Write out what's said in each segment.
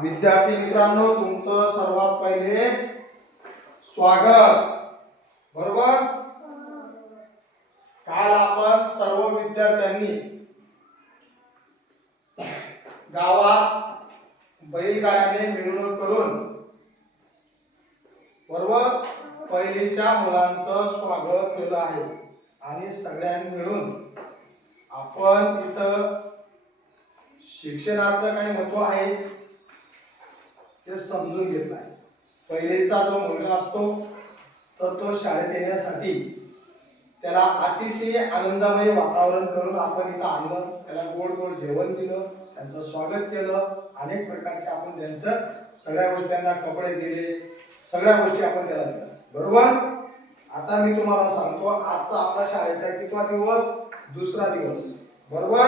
विद्यार्थी मित्रांनो तुमचं सर्वात पहिले स्वागत. बरोबर? काल आपण सर्व विद्यार्थ्यांनी गावात बैलगाड्याने मिरवणूक करून बरोबर? पहिलीच्या मुलांचं स्वागत केलं आहे. आणि सगळ्यांनी मिळून आपण इथं शिक्षणाचं काय महत्त्व आहे? ते समजून घेत नाही पहिलेचा जो मुलगा असतो तर तो शाळेत येण्यासाठी त्याला अतिशय आनंदमय वातावरण करून आपण इथं आणलं त्याला गोड गोड जेवण दिलं त्यांचं स्वागत केलं. अनेक प्रकारचे आपण त्यांचं सगळ्या गोष्टी त्यांना कपडे दिले सगळ्या गोष्टी आपण त्याला दिल्या. बरोबर? आता मी तुम्हाला सांगतो आजचा आपला शाळेचा कितवा दिवस? दुसरा दिवस. बरोबर?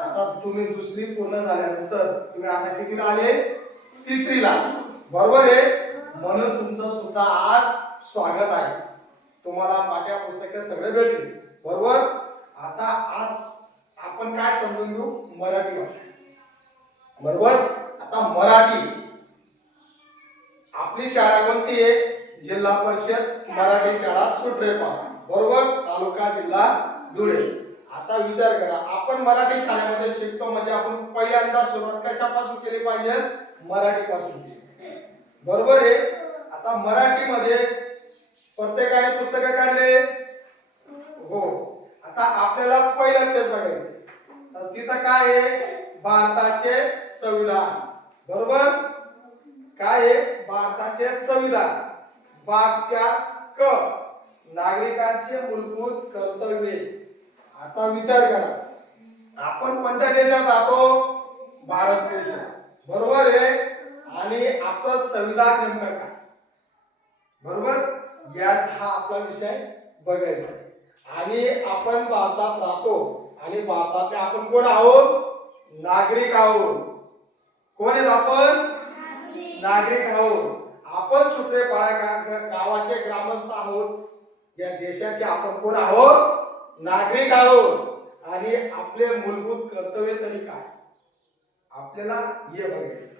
आता तुम्ही दुसरी पूर्ण झाल्यानंतर तुम्ही आता कितीला आले? तिसरीला. बरोबर आहे? म्हणून तुमचं सुद्धा आज स्वागत आहे. तुम्हाला पाठ्या पुस्तके सगळे भेटले. बरोबर? आता आज आपण काय समजून घेऊ? मराठी भाषा. बरोबर? आता मराठी. आपली शाळा कोणती आहे? जिल्हा परिषद मराठी शाळा सुट्रेपाडा. बरोबर? तालुका जिल्हा धुळे. आता विचार करा आपण मराठी शाळेमध्ये शिकतो म्हणजे आपण पहिल्यांदा सुरुवात कशापासून केली पाहिजे? मराठीपासून केली. बरोबर आहे? आता मराठीमध्ये प्रत्येकाने पुस्तकं काढले? हो. आता आपल्याला पहिलं पेज बघायचं तर तिथं काय आहे? भारताचे संविधान. बरोबर? काय आहे? भारताचे संविधान. बागच्या क. नागरिकांचे मूलभूत कर्तव्ये. आता विचार करा. आपण कोणत्या देशात राहतो? भारत देशात. बरोबर आहे आणि आपलं संविधान नेमकं काय? बरोबर? यात हा आपला विषय बघायचा आहे. आणि आपण भारतात राहतो. आणि भारतातले आपण कोण आहोत? नागरिक आहोत. कोण आहेत आपण? नागरिक आहोत. आपण सुटे सुट्रे गावाचे ग्रामस्थ आहोत. या देशाचे आपण कोण आहोत? नागरिक आहोत आणि आपले मूलभूत कर्तव्य तरी काय? आपल्याला हे बघायचं.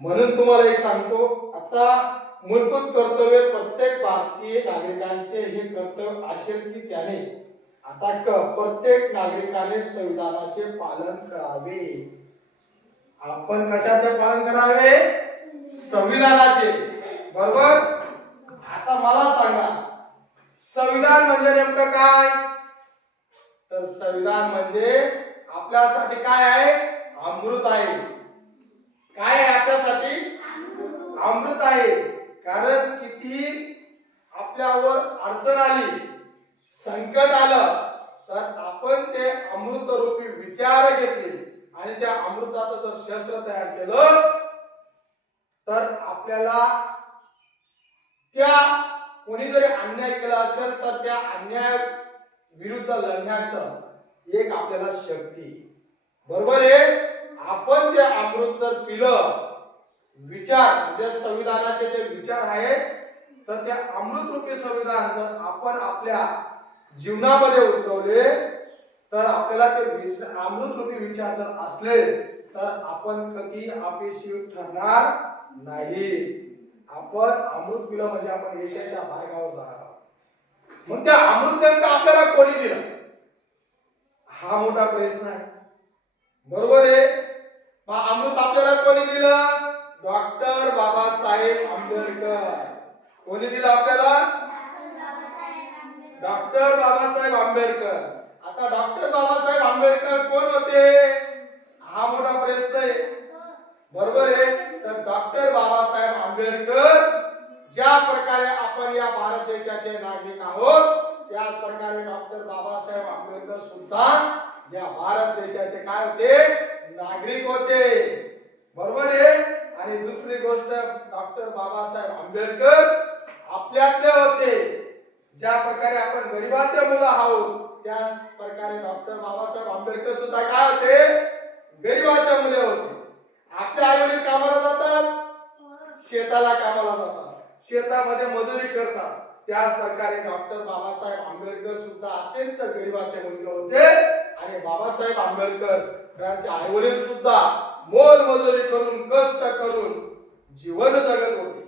म्हणून तुम्हाला एक सांगतो आता मूलभूत कर्तव्य प्रत्येक भारतीय नागरिकांचे हे कर्तव्य असेल की त्याने? आता क प्रत्येक नागरिकाने संविधानाचे पालन करावे. आपण कशाचे पालन करावे? संविधानाचे. बरोबर? आता मला सांगा संविधान म्हणजे नेमकं काय? तर संविधान म्हणजे आपल्यासाठी काय आहे? अमृत आहे. काय आहे आपल्यासाठी? अमृत आहे. कारण किती आपल्यावर अडचण आली संकट आलं तर आपण ते अमृत रूपी विचार घेतले आणि त्या अमृताचं जर शस्त्र तयार केलं तर आपल्याला त्या कोणी जरी अन्याय केला असेल तर त्या अन्याय विरुद्ध लढण्याचं एक आपल्याला शक्ती. बरोबर आहे? आपण ते अमृत जर पिलं विचार म्हणजे संविधानाचे जे विचार आहेत तर त्या अमृतरूपी संविधान जर आपण आपल्या जीवनामध्ये उतरवले तर आपल्याला ते विच- अमृतरूपी विचार जर असले तर आपण कधी अपेक्षित ठरणार नाही. आपण अमृत पिलं म्हणजे आपण यशाच्या मार्गावर जाणार. मग त्या अमृत आपल्याला कोणी दिलं? हा मोठा प्रश्न आहे. बरोबर आहे? मग अमृत आपल्याला कोणी दिलं? डॉक्टर बाबासाहेब आंबेडकर. कोणी दिलं आपल्याला? डॉक्टर बाबासाहेब आंबेडकर. आता डॉक्टर बाबासाहेब आंबेडकर कोण होते? हा मोठा प्रश्न आहे. बरोबर आहे? तर डॉक्टर बाबासाहेब आंबेडकर ज्या प्रकारे आपण या भारत देशाचे नागरिक आहोत त्याच प्रकारे डॉक्टर बाबासाहेब आंबेडकर सुद्धा या भारत देशाचे काय होते? नागरिक होते. बरोबर आहे? आणि दुसरी गोष्ट डॉक्टर बाबासाहेब आंबेडकर आपल्यातले होते. ज्या प्रकारे आपण गरीबाचे मुलं आहोत त्याच प्रकारे डॉक्टर बाबासाहेब आंबेडकर सुद्धा काय होते? गरीबाचे मुले होते. आपल्या आई वडील कामाला जातात? शेताला कामाला जातात. शेतामध्ये मजुरी करतात. त्याच प्रकारे डॉक्टर बाबासाहेब आंबेडकर सुद्धा अत्यंत गरिबाचे मुलगे होते. आणि बाबासाहेब आंबेडकर त्यांचे आईवडील सुद्धा मोल मजुरी करून कष्ट करून जीवन जगत होते.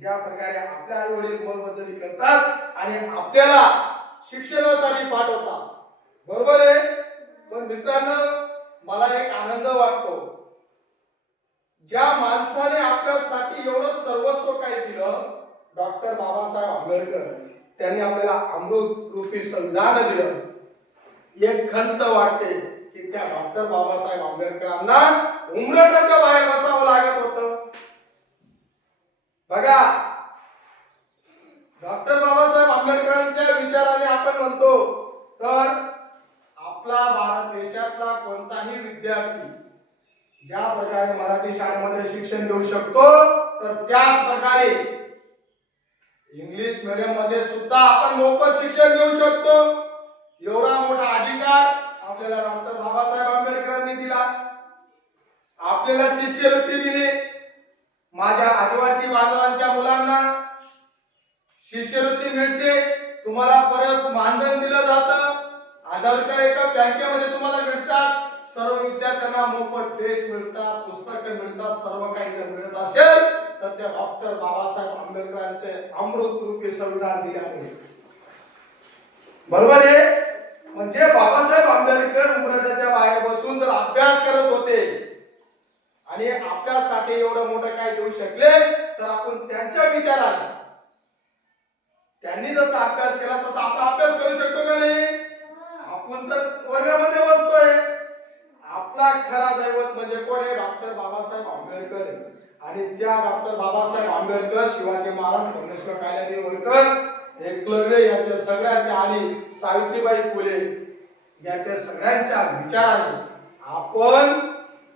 ज्या प्रकारे आपल्या आईवडील मोलमजुरी करतात आणि आपल्याला शिक्षणासाठी पाठवतात. बरोबर आहे? पण मित्रांनो मला एक आनंद वाटतो. ज्या माणसाने आपल्यासाठी एवढं सर्वस्व काही दिलं डॉक्टर बाबासाहेब आंबेडकर त्यांनी आपल्याला अमृत रूपी संविधान दिलं. एक खंत वाटते की त्या डॉक्टर बाबासाहेब आंबेडकरांना उमरटाच्या बाहेर बसावं लागत होतं. बघा डॉक्टर बाबासाहेब आंबेडकरांच्या विचाराने आपण म्हणतो तर आपला भारत देशातला कोणताही विद्यार्थी ज्या प्रकारे मराठी शाळेमध्ये शिक्षण देऊ शकतो तर त्याच प्रकारे इंग्लिश मीडियममध्ये सुद्धा आपण मोफत शिक्षण घेऊ शकतो. एवढा मोठा अधिकार आपल्याला डॉक्टर बाबासाहेब आंबेडकरांनी दिला. आपल्याला शिष्यवृत्ती दिली. माझ्या आदिवासी बांधवांच्या मुलांना शिष्यवृत्ती मिळते. तुम्हाला परत मानधन दिलं जातं. हजार रुपये एका बँकेमध्ये तुम्हाला मिळतात. सर्व विद्यार्थ्यांना मोफत ड्रेस मिळतात पुस्तकं मिळतात सर्व काही जर मिळत असेल तर त्या डॉक्टर बाबासाहेब आंबेडकरांचे अमृत रूपी संविधान दिल्यामुळे बरोबर आहे? म्हणजे बाबासाहेब आंबेडकर उमरट्याच्या बाहेर बसून जर अभ्यास करत होते आणि आपल्यासाठी एवढं मोठं काय देऊ शकले तर आपण त्यांच्या विचाराने त्यांनी जसा अभ्यास केला तसा आपण अभ्यास करू शकतो का नाही? आपण तर वर्गामध्ये बसतोय. आपला खरा दैवत म्हणजे कोण आहे? डॉक्टर बाबासाहेब आंबेडकर आहे. आणि त्या डॉक्टर बाबासाहेब आंबेडकर शिवाजी महाराज परमेश्वर कायदेव होळकर एकलव्य यांच्या सगळ्यांच्या आणि सावित्रीबाई फुले याच्या सगळ्यांच्या विचाराने आपण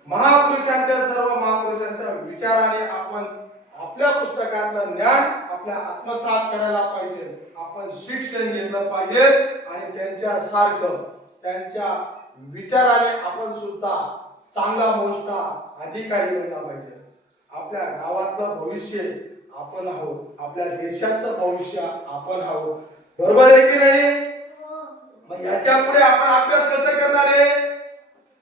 महापुरुषांच्या सर्व महापुरुषांच्या विचाराने आपण आपल्या पुस्तकातलं ज्ञान आपल्या आत्मसात करायला पाहिजे. आपण शिक्षण घेतलं पाहिजे. त्यांच्यासारखं त्यांच्या सारखं त्यांच्या विचाराने आपण सुद्धा चांगला मोठा अधिकारी बनला पाहिजे. आपल्या गावातलं भविष्य आपण आहोत आपल्या देशाचं भविष्य आपण आहोत. बरोबर आहे की नाही? मग याच्यापुढे आपण अभ्यास कसं करणार आहे?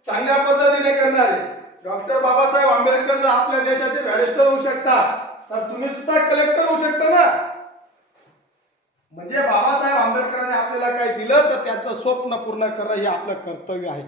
चांगल्या पद्धतीने करणार आहे. डॉक्टर बाबासाहेब आंबेडकर जर आपल्या देशाचे बॅरिस्टर होऊ शकता तर तुम्ही सुद्धा कलेक्टर होऊ शकता ना? म्हणजे बाबासाहेब आंबेडकरांनी आपल्याला काय दिलं? तर त्यांचं स्वप्न पूर्ण करणं हे आपलं कर्तव्य आहे.